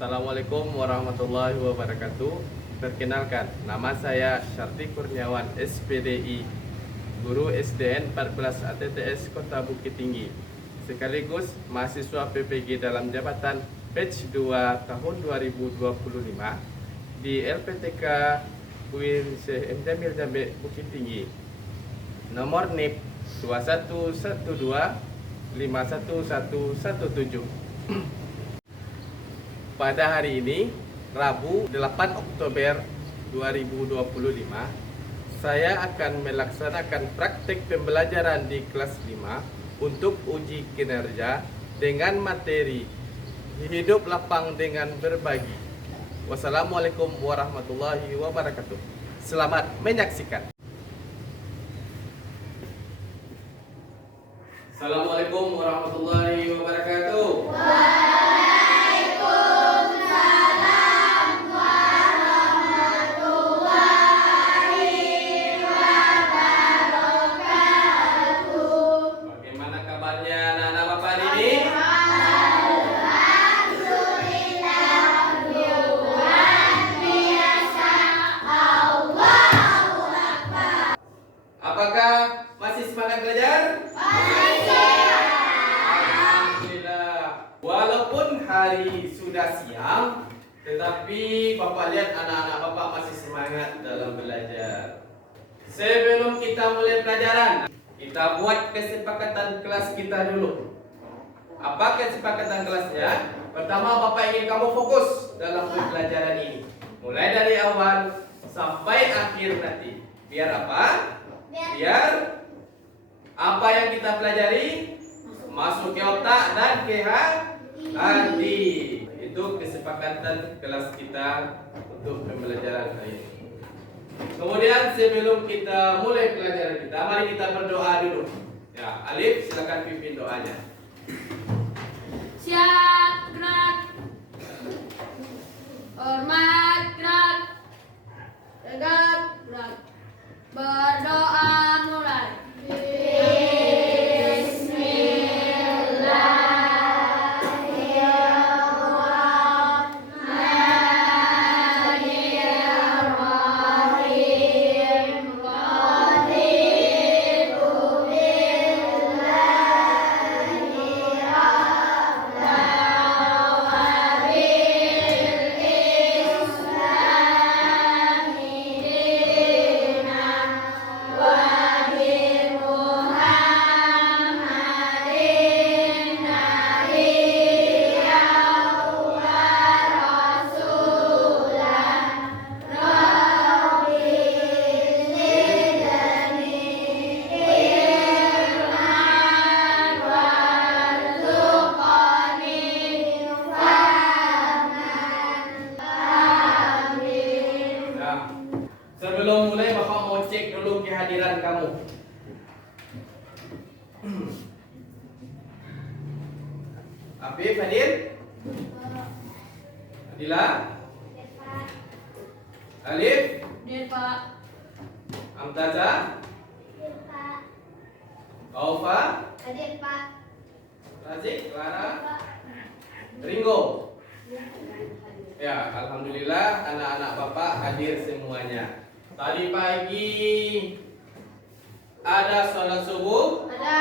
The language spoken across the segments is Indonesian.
Assalamualaikum warahmatullahi wabarakatuh. Perkenalkan, nama saya Syarti Kurniawan, SPDI, Guru SDN 14 ATTS Kota Bukit Tinggi, sekaligus mahasiswa PPG dalam jabatan batch 2 tahun 2025 di LPTK UIN Syekh M. Jamil Jambe Bukit Tinggi. Nomor NIP 2112 51117. Pada hari ini, Rabu 8 Oktober 2025, saya akan melaksanakan praktik pembelajaran di kelas 5 untuk uji kinerja dengan materi Hidup Lapang dengan Berbagi. Wassalamualaikum warahmatullahi wabarakatuh. Selamat menyaksikan. Assalamualaikum warahmatullahi wabarakatuh. Apakah masih semangat belajar? Masih. Alhamdulillah. Walaupun hari sudah siang, tetapi Bapak lihat anak-anak Bapak masih semangat dalam belajar. Sebelum kita mulai pelajaran, kita buat kesepakatan kelas kita dulu. Apa kesepakatan kelasnya? Pertama, Bapak ingin kamu fokus dalam pembelajaran ini, mulai dari awal sampai akhir nanti. Biar apa? Biar apa yang kita pelajari masuk ke otak dan ke hati. Itu kesepakatan kelas kita untuk pembelajaran hari ini. Kemudian sebelum kita mulai pelajaran kita, mari kita berdoa dulu. Ya, Alif silakan pimpin doanya. Siap, gerak. Hormat, gerak. Tegak, gerak. Berdoa mulai. Sebelum mulai, Bapak mau cek dulu kehadiran kamu. Afif hadir? Adila? Alif? Hadir, Pak. Amtaza? Hadir, Pak. Aufa? Hadir, Pak. Razik? Clara? Ringo? Ya, alhamdulillah anak-anak Bapak hadir semuanya. Tadi pagi ada sholat subuh? Ada.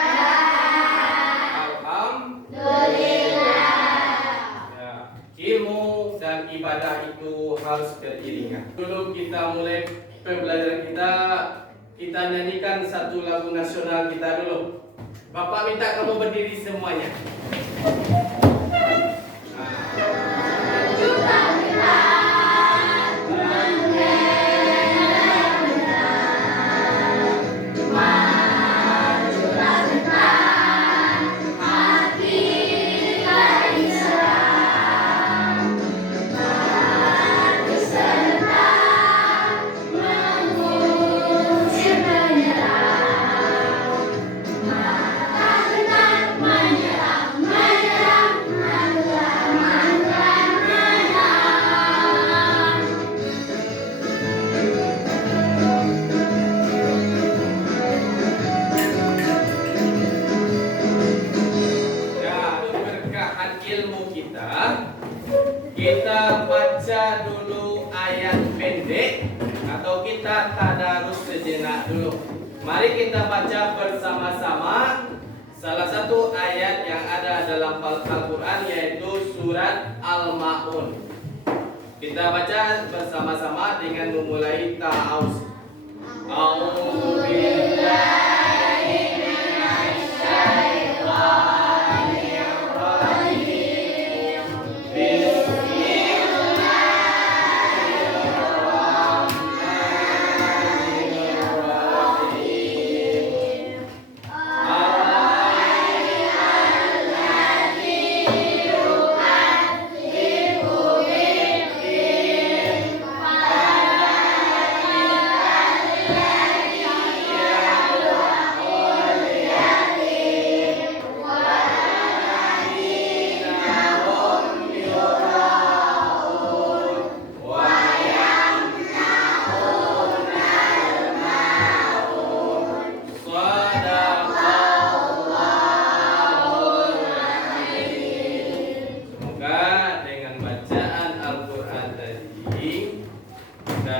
Alhamdulillah. Ya, ilmu dan ibadah itu harus beriringan. Dulu kita mulai pembelajaran kita nyanyikan satu lagu nasional kita dulu. Bapak minta kamu berdiri semuanya. Menyerah, menyerah. kita tadarus sejenak dulu. Mari kita baca bersama-sama salah satu ayat yang ada dalam Al-Quran, yaitu surat Al-Ma'un. Kita baca bersama-sama dengan memulai ta'awuz.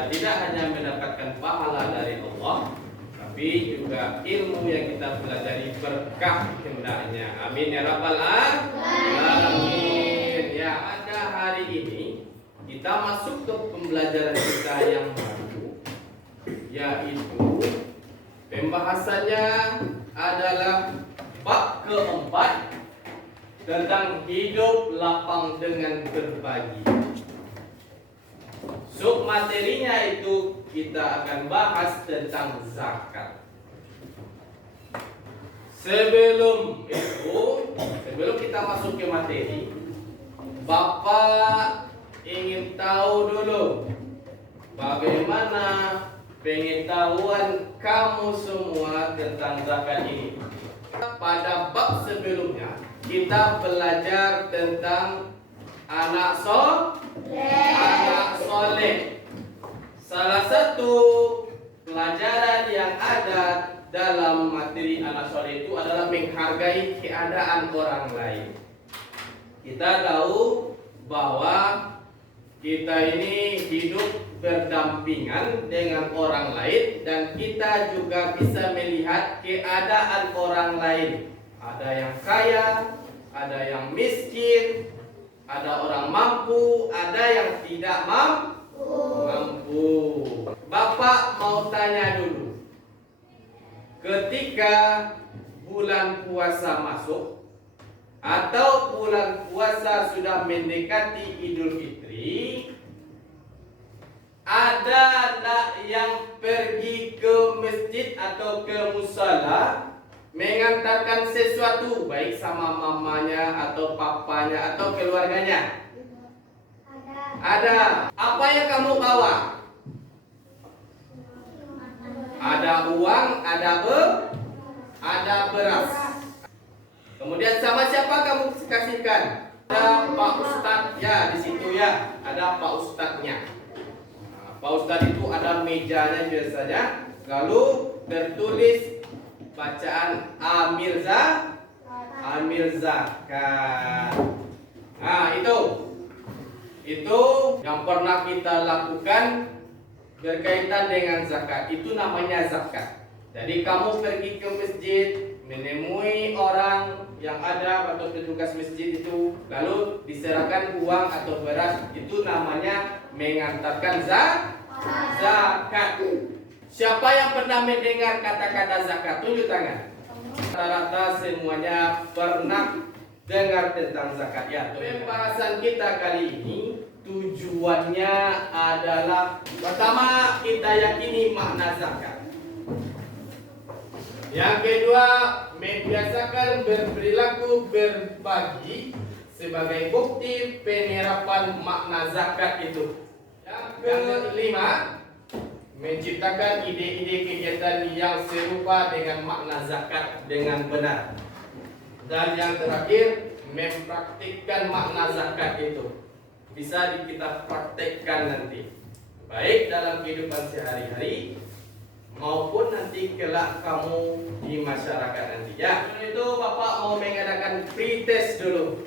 Tidak hanya mendapatkan pahala dari Allah, tapi juga ilmu yang kita pelajari berkah hendaknya. Amin ya rabbal alamin. Ya, pada hari ini kita masuk ke pembelajaran kita yang baru, yaitu pembahasannya adalah bab keempat tentang hidup lapang dengan berbagi. Sub materinya itu kita akan bahas tentang zakat. Sebelum kita masuk ke materi, Bapak ingin tahu dulu bagaimana pengetahuan kamu semua tentang zakat ini. Pada bab sebelumnya kita belajar tentang anak soleh. Salah satu pelajaran yang ada dalam materi anak soleh itu adalah menghargai keadaan orang lain. Kita tahu bahwa kita ini hidup berdampingan dengan orang lain, dan kita juga bisa melihat keadaan orang lain. Ada yang kaya, ada yang miskin, ada orang mampu, ada yang tidak mampu. Bapak mau tanya dulu, ketika bulan puasa masuk atau bulan puasa sudah mendekati Idul Fitri, ada tak yang pergi ke masjid atau ke musala mengantarkan sesuatu, baik sama mamanya atau papanya atau keluarganya? Ada. Apa yang kamu bawa? Ada uang, ada beras. Kemudian sama siapa kamu kasihkan? Ada Pak Ustadz ya di situ ya. Ada Pak Ustadznya. Pak Ustadz itu ada mejanya biasanya, lalu tertulis bacaan Amir Zakat. Nah, itu yang pernah kita lakukan berkaitan dengan zakat. Itu namanya zakat. Jadi kamu pergi ke masjid, menemui orang yang ada atau petugas masjid itu, lalu diserahkan uang atau beras, itu namanya mengantarkan zakat. Siapa yang pernah mendengar kata-kata zakat? Tunjuk tangan. Rata-rata semuanya pernah dengar tentang zakat ya. Pembahasan kita kali ini tujuannya adalah, pertama, kita yakini makna zakat. Yang kedua, membiasakan berperilaku berbagi sebagai bukti penerapan makna zakat itu. Yang kelima, menciptakan ide-ide kegiatan yang serupa dengan makna zakat dengan benar. Dan yang terakhir, mempraktikkan makna zakat itu. Bisa kita praktekkan nanti, baik dalam kehidupan sehari-hari maupun nanti kelak kamu di masyarakat nanti ya. Itu Bapak mau mengadakan pretest dulu.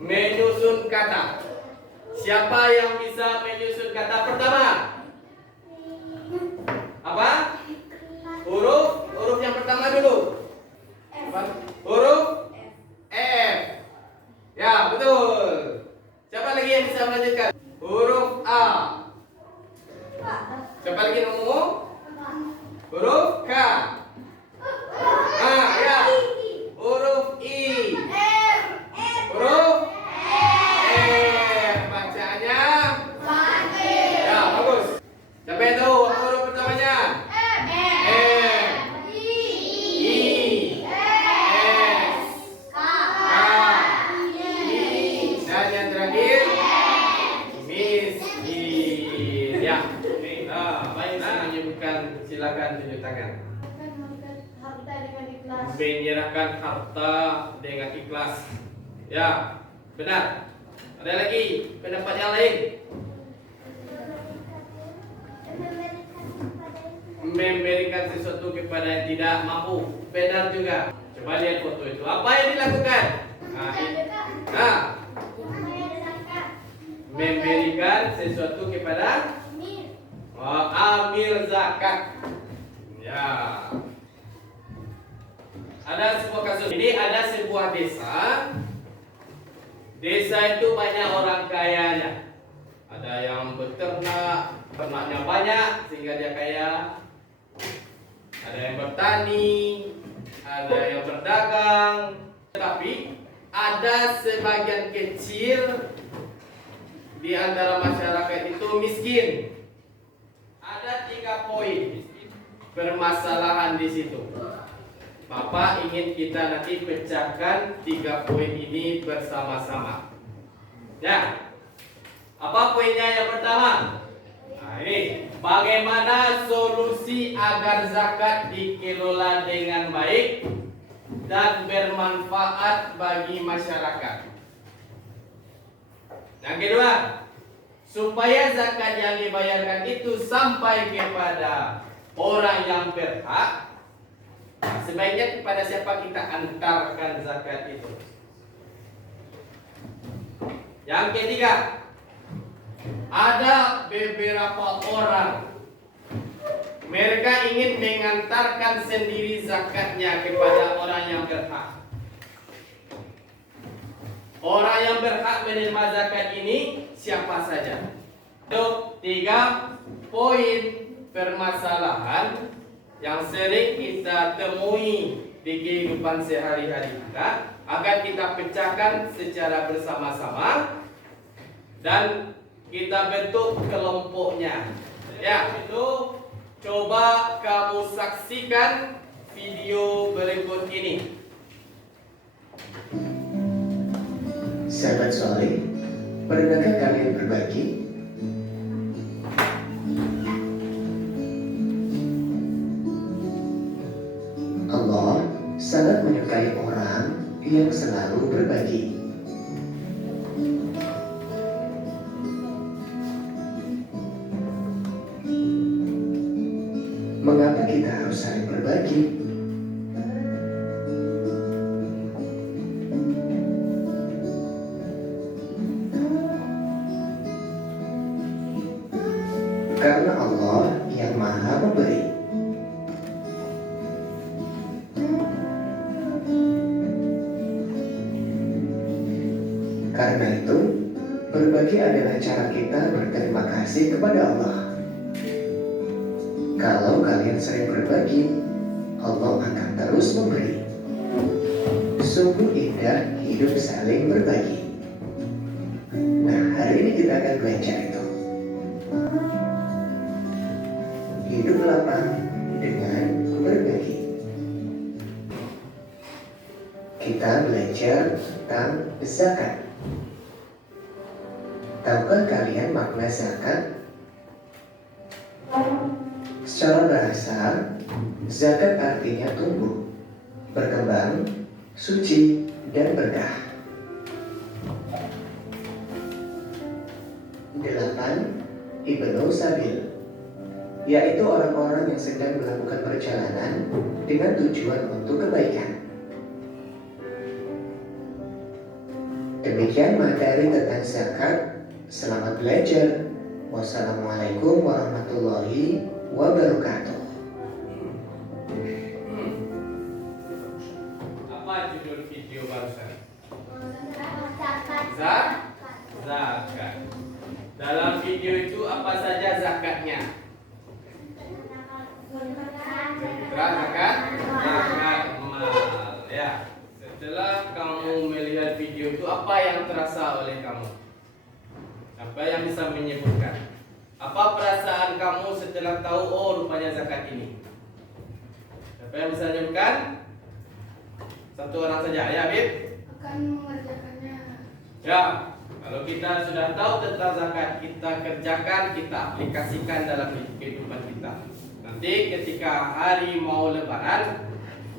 Menyusun kata. Siapa yang bisa menyusun kata pertama? Siapa lagi yang ngomong? Huruf K. Ya. Huruf I. Huruf R. Bacaannya ya, bagus. Siapa yang tahu apa huruf pertamanya? R. I. S. K. I. Dan yang terakhir miskin. Ya. Baik, menyebutkan, silakan tunjuk tangan. Menyerahkan harta dengan ikhlas. Ya, benar. Ada lagi pendapat yang lain? Memberikan sesuatu kepada yang tidak mampu. Benar juga. Coba lihat foto itu. Apa yang dilakukan? Memberikan sesuatu kepada amil zakat. Ya. Ada sebuah kasus. Ini ada sebuah desa. Desa itu banyak orang kayanya. Ada yang beternak, ternaknya banyak sehingga dia kaya. Ada yang bertani, ada yang berdagang. Tetapi ada sebagian kecil di antara masyarakat itu miskin. Ada 3 poin permasalahan di situ. Bapak ingin kita nanti pecahkan 3 poin ini bersama-sama. Ya. Apa poinnya yang pertama? Nah, ini bagaimana solusi agar zakat dikelola dengan baik dan bermanfaat bagi masyarakat. Yang kedua, supaya zakat yang dibayarkan itu sampai kepada orang yang berhak, sebaiknya kepada siapa kita antarkan zakat itu. Yang ketiga, ada beberapa orang mereka ingin mengantarkan sendiri zakatnya kepada orang yang berhak. Orang yang berhak menerima zakat ini siapa saja? Itu 3 poin permasalahan yang sering kita temui di kehidupan sehari-hari kita, akan kita pecahkan secara bersama-sama dan kita bentuk kelompoknya. Ya, itu coba kamu saksikan video berikut ini. Sahabat soleh, pernahkah kalian berbagi? Allah sangat menyukai orang yang selalu berbagi. Mengapa kita harus saling berbagi? Karena Allah yang Maha Memberi. Karena itu, berbagi adalah cara kita berterima kasih kepada Allah. Kalau kalian sering berbagi, Allah akan terus memberi. Sungguh indah hidup saling berbagi. Nah, hari ini kita akan belajar itu. Hidup lapang dengan berbagi. Kita belajar tentang zakat. Tahukah kalian makna zakat? Secara bahasa, zakat artinya tumbuh, berkembang, suci, dan berkah. 8. Ibnu Sabil, yaitu orang-orang yang sedang melakukan perjalanan dengan tujuan untuk kebaikan. Demikian materi tentang zakat. Selamat belajar. Wassalamualaikum warahmatullahi wabarakatuh. Apa judul video barusan? Zakat. Zakat. Dalam video itu apa saja zakatnya? apa yang terasa oleh kamu? Apa yang bisa menyebutkan? Apa perasaan kamu setelah tahu, oh rupanya zakat ini? Siapa yang bisa menyebutkan? Satu orang saja, ya Bib? Akan mengerjakannya. Ya, kalau kita sudah tahu tentang zakat, kita kerjakan, kita aplikasikan dalam kehidupan kita. Nanti ketika hari mau lebaran,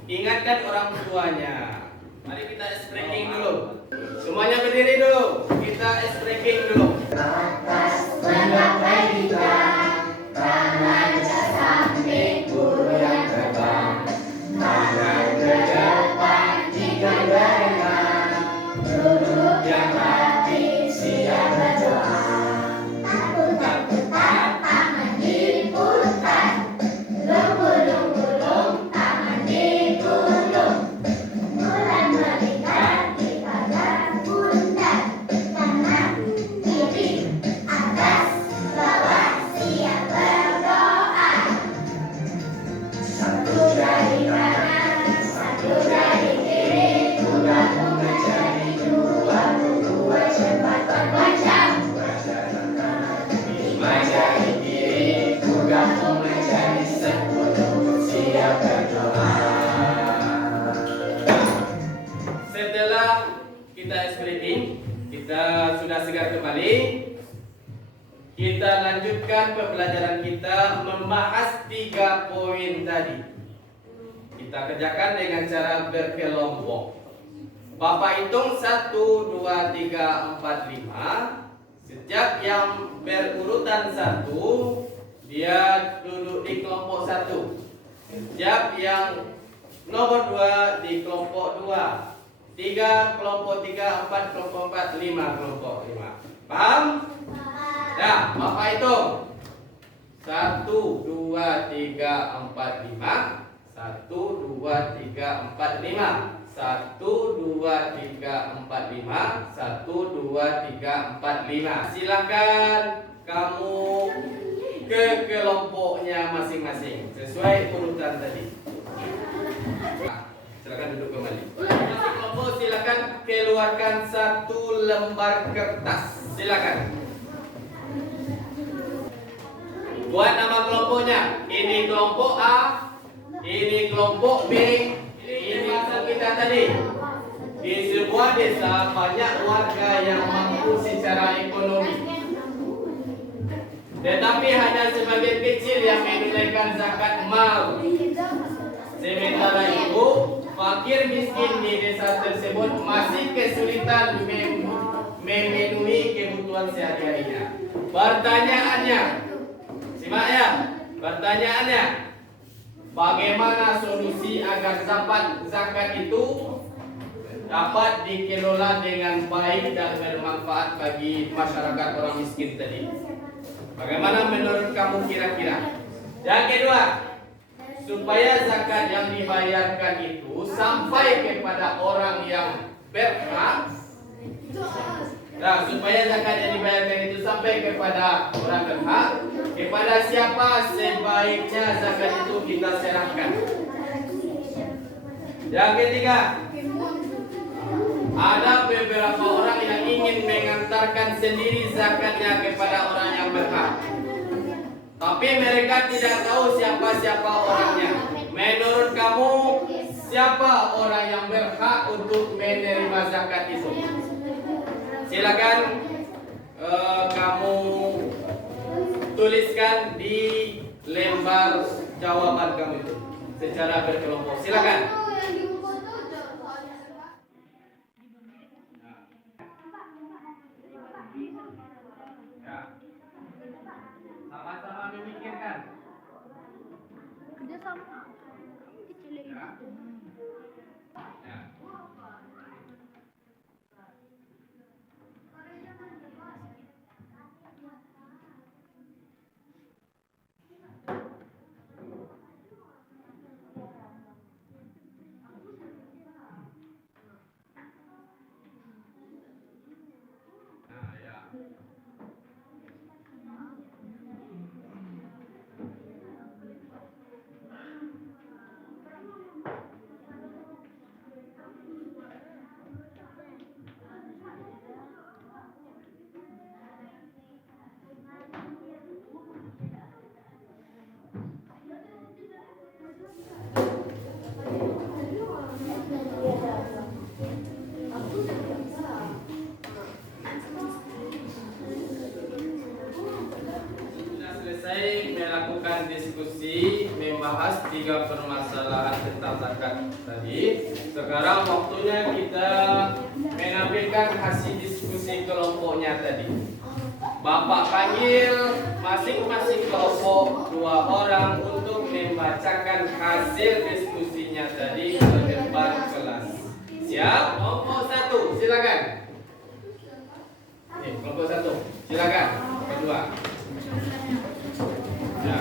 ingatkan orang tuanya. Mari kita stretching dulu. Semuanya berdiri dulu. Kita stretching dulu. Atas mengapai kita, tangan sampai bulu yang terbang, tangan ke depan jika berenang, duduk yang rapi siap berdoa. Aku tak putar, tangan diputar, gulung-gulung, tangan digulung, mulai melingkar di pada pundak, kanan kiri atas bawah siap berdoa. Satu dari kanan, satu dari kiri, gulung menjadi 22 cepat bermacam. Lima jari kiri, gulung menjadi 10 siap berdoa. Setelah kita stretching, kita sudah segar kembali. Kita lanjutkan pembelajaran kita membahas 3 poin tadi. Kita kerjakan dengan cara berkelompok. Bapak hitung 1, 2, 3, 4, 5. Setiap yang berurutan 1, dia duduk di kelompok 1. Setiap yang nomor 2 di kelompok 2. 3 kelompok 3, 4 kelompok 4, 5 kelompok 5. Paham? Ya, Bapak hitung 1, 2, 3, 4, 5. 1, 2, 3, 4, 5. 1, 2, 3, 4, 5. 1, 2, 3, 4, 5. Silakan kamu ke kelompoknya masing-masing sesuai urutan tadi. Silakan duduk kembali. Masing kelompok silakan keluarkan 1 lembar kertas. Silakan. Buat nama kelompoknya. Ini kelompok A, ini kelompok B, ini maksud kita tadi. Di sebuah desa banyak warga yang mampu secara ekonomi, tetapi hanya sebagian kecil yang menunaikan zakat mal. Sementara itu, fakir miskin di desa tersebut masih kesulitan memenuhi kebutuhan sehari-harinya. Pertanyaannya, simak ya, pertanyaannya, bagaimana solusi agar zakat itu dapat dikelola dengan baik dan bermanfaat bagi masyarakat orang miskin tadi? Bagaimana menurut kamu kira-kira? Yang kedua, supaya zakat yang dibayarkan itu sampai kepada orang yang berhak. Nah, supaya zakat yang dibayarkan itu sampai kepada orang berhak, kepada siapa sebaiknya zakat itu kita serahkan? Yang ketiga, ada beberapa orang yang ingin mengantarkan sendiri zakatnya kepada orang yang berhak, tapi mereka tidak tahu siapa-siapa orangnya. Menurut kamu, siapa orang yang berhak untuk menerima zakat itu? Silakan kamu tuliskan di lembar jawaban kamu itu secara berkelompok. Silakan. Ya. Sama-sama memikirkan. Kerja sama. Kecil Ya. Ya. Nah, ya. dengan diskusi membahas 3 permasalahan tentang zakat tadi. Sekarang waktunya kita menampilkan hasil diskusi kelompoknya tadi. Bapak panggil masing-masing kelompok 2 orang untuk membacakan hasil diskusinya tadi ke depan kelas. Siap? Kelompok 1, silakan. Kelompok 1, silakan. Kedua. Ya.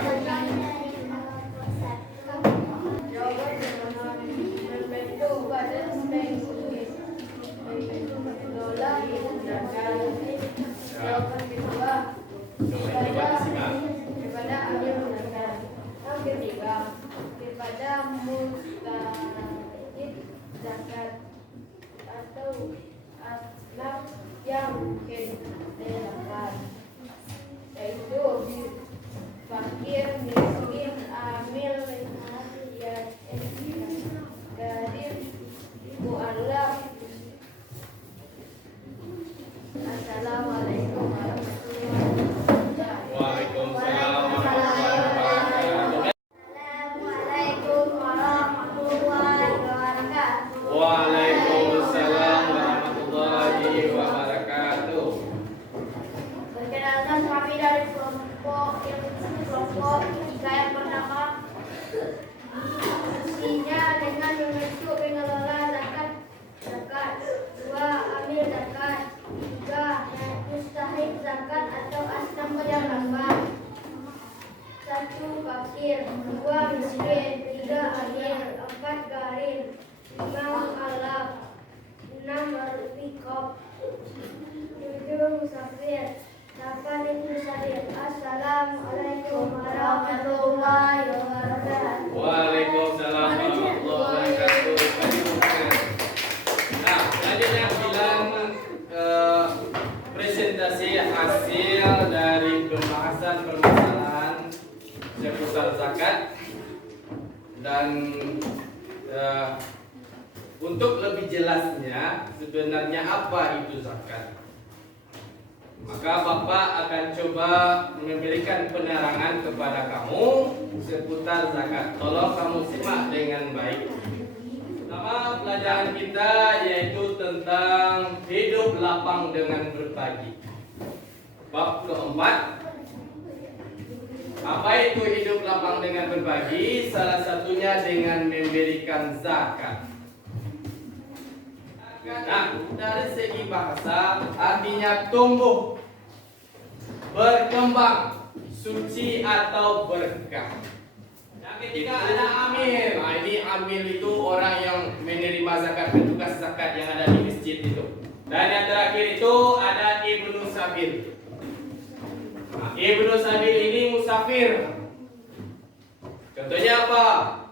Jawaban kedua, Coba disimak. daripada ambil menangkan. Yang ketiga, daripada mustahil zakat atau asnaf yang kedelapan, yaitu fakir, miskin, amil, garim, mu'alaf. Assalamualaikum warahmatullahi wabarakatuh. Waalaikumsalam warahmatullahi wabarakatuh. Assalamualaikum warahmatullahi wabarakatuh. Waalaikumsalam warahmatullahi wabarakatuh. Perkenalkan kami dari kelompok 3 yang pertama, isinya dengan membentuk pengelola zakat. 2. Amil zakat. 3. Mustahik zakat atau asnaf yang lambat. 1. Fakir. 2. Miskin. 3. Amil. 4. Garim. 5. Mu'alaf. 6. Riqab. 7. Musafir. 8. Ibnu Sabil. Assalamualaikum warahmatullahi wabarakatuh. Waalaikumsalam warahmatullahi wabarakatuh. Nah, selanjutnya bilang presentasi hasil dari pembahasan permasalahan seputar zakat dan untuk lebih jelasnya sebenarnya apa itu zakat. Maka Bapak akan coba memberikan penerangan kepada kamu seputar zakat. Tolong kamu simak dengan baik. Pertama pelajaran kita yaitu tentang hidup lapang dengan berbagi. Bab keempat, apa itu hidup lapang dengan berbagi? Salah satunya dengan memberikan zakat. Nah, dari segi bahasa artinya tumbuh, berkembang, suci atau berkah. Yang ketiga ada amil. Nah, ini amil itu orang yang menerima zakat, petugas zakat yang ada di masjid itu. Dan yang terakhir itu ada Ibnu Sabil. Nah, Ibnu Sabil ini musafir. Contohnya apa?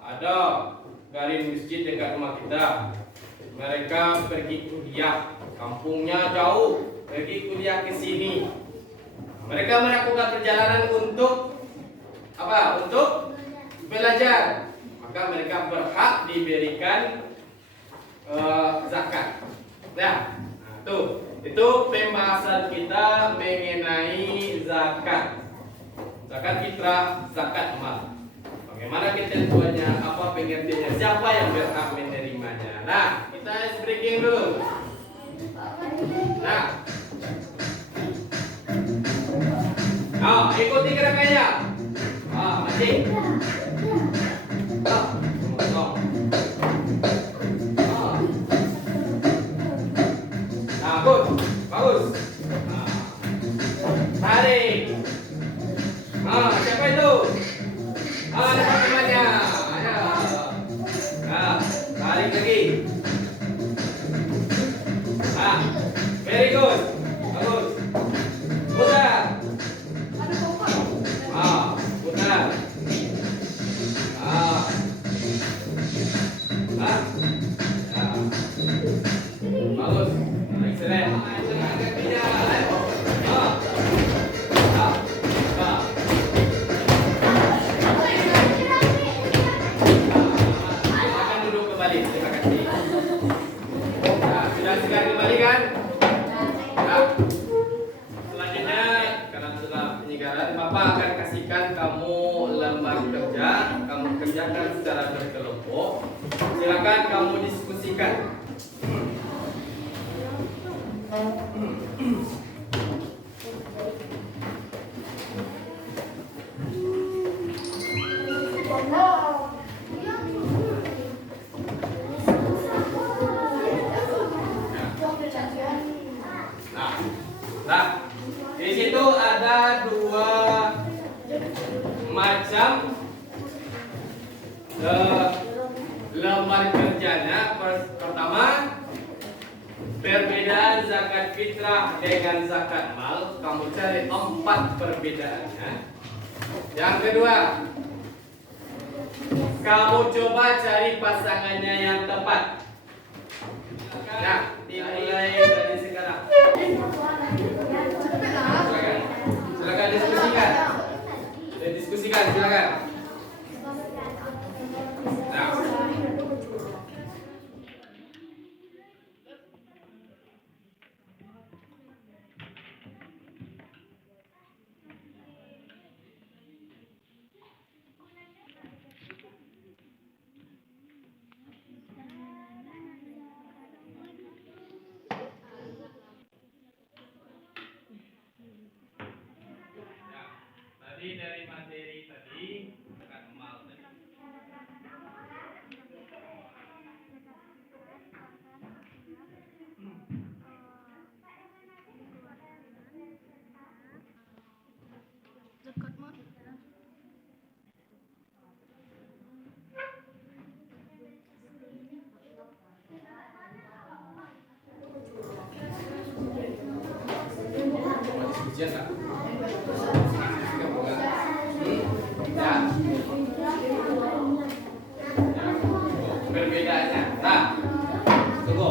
Ada garim masjid dekat rumah kita. Mereka pergi kuliah, kampungnya jauh, pergi kuliah ke sini. Mereka melakukan perjalanan untuk apa? Untuk belajar. Maka mereka berhak diberikan zakat. Nah, itu pembahasan kita mengenai zakat. Zakat fitrah, zakat mal. Bagaimana ketentuannya? Apa pengertiannya? Siapa yang berhak menerimanya? Nah, kita ice breaking dulu. Nah, ikuti gerakannya. Mancing. Bagus, bagus. Tarik. Siapa itu? Ada temannya. Tarik lagi. Very good. Bagus. Putar. Putar. kamu diskusikan. Nah, di situ ada dua macam lembar kerjanya. Pertama, perbedaan zakat fitrah dengan zakat mal. Kamu cari 4 perbedaannya. Yang kedua, kamu coba cari pasangannya yang tepat. Nah, dimulai dari sekarang. Silakan diskusikan. Diskusikan, silakan. Nah. Tadi dari materi tadi zakat mal tadi. Diskusian tak? Ya. Perbedaannya. Nah, tunggu.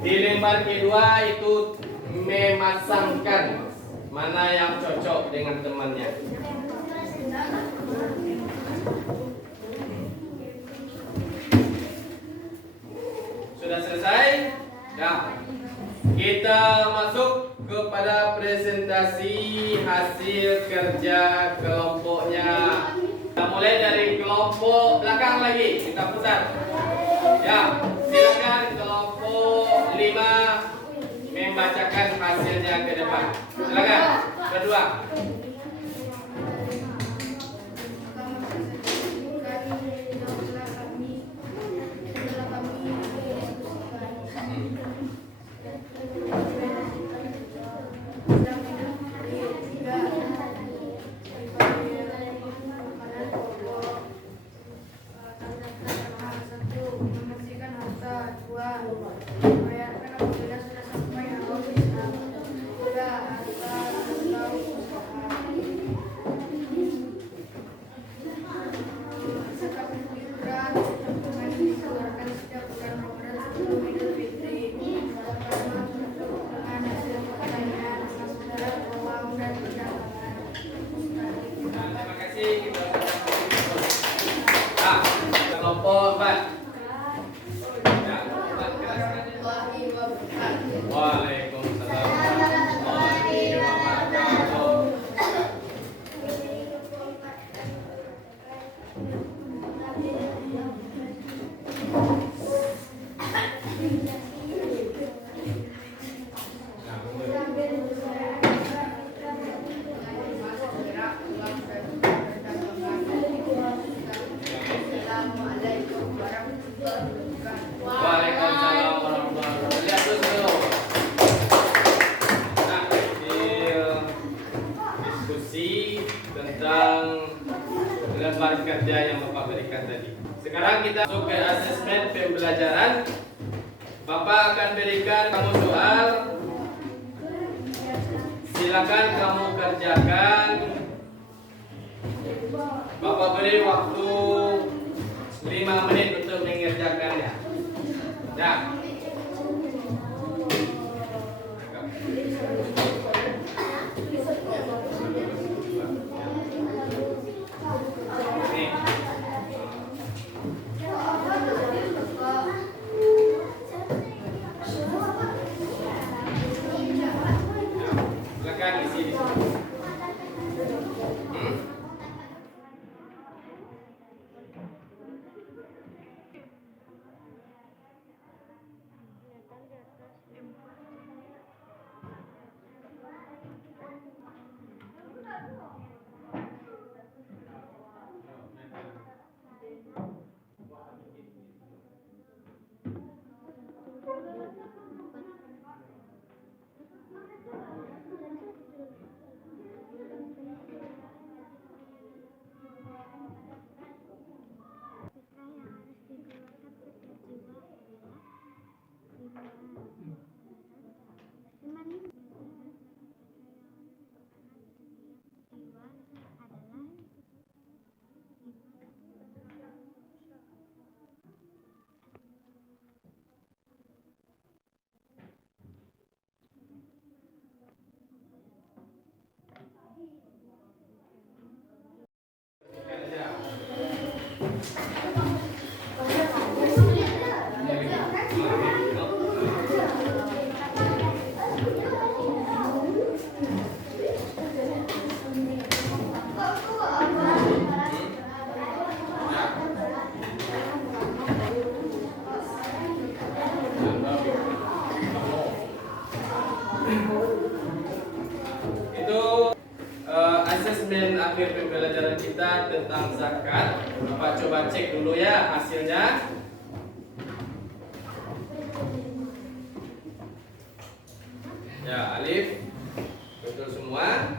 Di lembar kedua itu memasangkan mana yang cocok dengan temannya. Sudah selesai? Ya. Kita masuk kepada presentasi hasil kerja kelompoknya. Kita mulai dari kelompok belakang lagi. Kita putar. Ya, silakan kelompok 5 membacakan hasilnya ke depan. Silakan. Berdua. Kelompok 4. Ya, 4 Waalaikumsalam warahmatullahi wabarakatuh. Waalaikumsalam warahmatullahi wabarakatuh. Lihat dulu. Nah, diskusi tentang lembar kerja yang Bapak berikan tadi. Sekarang kita masuk ke asesmen pembelajaran. Bapak akan berikan kamu soal. Silakan kamu kerjakan. Bapak beri waktu 5 menit untuk mengerjakannya. Ya. Nih. Silakan isi Itu asesmen akhir pembelajaran kita tentang zakat. Bapak coba cek dulu ya hasilnya. Ya, Alif betul semua,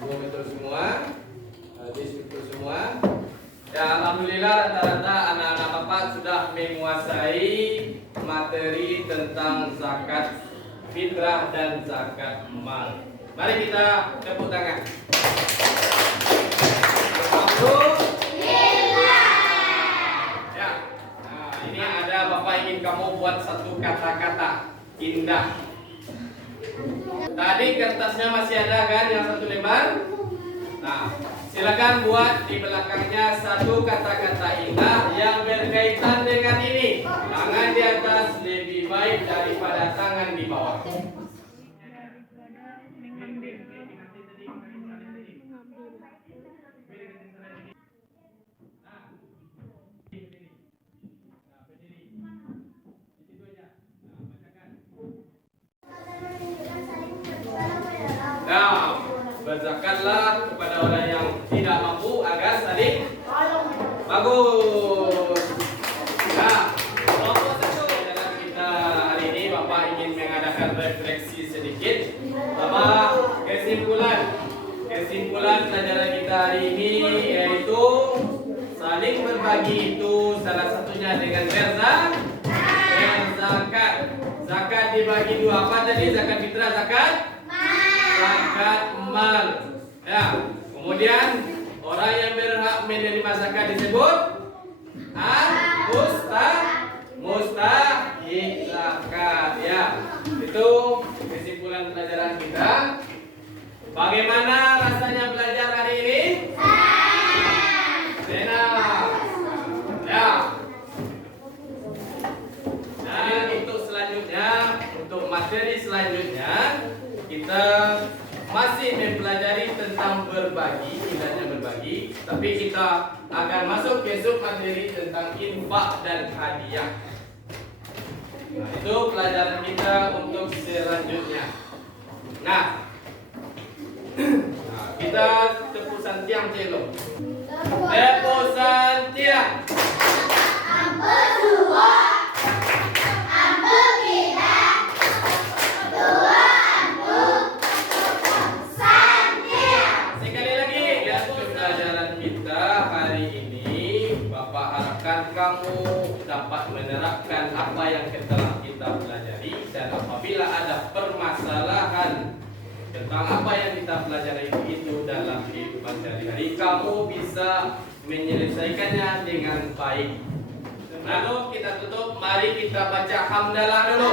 Ibu betul semua, Hadis betul semua. Ya, alhamdulillah rata-rata anak-anak Bapak sudah menguasai materi tentang zakat fitrah dan zakat mal. Mari kita tepuk tangan. Alhamdulillah. Ya. Nah, ini ada Bapak ingin kamu buat satu kata-kata indah. Tadi kertasnya masih ada kan yang satu lembar? Nah, silakan buat di belakangnya satu kata-kata indah yang berkaitan dengan ini. Tangan di atas lebih baik daripada tangan di bawah. Nah, berzakatlah kepada orang yang tidak mampu agar saling bagus. Nah, kelompok satu dalam kita hari ini Bapak ingin mengadakan refleksi sedikit. Bapak kesimpulan pelajaran kita hari ini yaitu saling berbagi itu salah satunya dengan berzakat. Zakat dibagi dua, apa tadi? Zakat fitrah, zakat mal. Ya. Kemudian orang yang berhak menerima zakat disebut mustahik zakat. Ya. Itu kesimpulan pelajaran kita. Bagaimana rasanya belajar hari ini? Enak. Ya. Dan untuk selanjutnya, untuk materi selanjutnya kita masih mempelajari tentang berbagi, indahnya berbagi, tapi kita akan masuk ke sub materi tentang infak dan hadiah. Nah, itu pelajaran kita untuk selanjutnya. Nah, kita tepusan tiang celo. Tepusan tiang. Kamu dapat menerapkan apa yang telah kita pelajari, dan apabila ada permasalahan tentang apa yang kita pelajari itu dalam kehidupan sehari-hari, kamu bisa menyelesaikannya dengan baik. Lalu kita tutup, mari kita baca hamdalah dulu.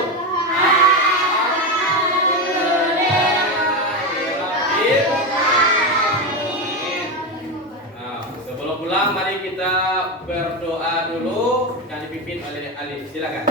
Sebelum pulang, mari kita berdoa dulu yang dipimpin oleh Alif. Silakan.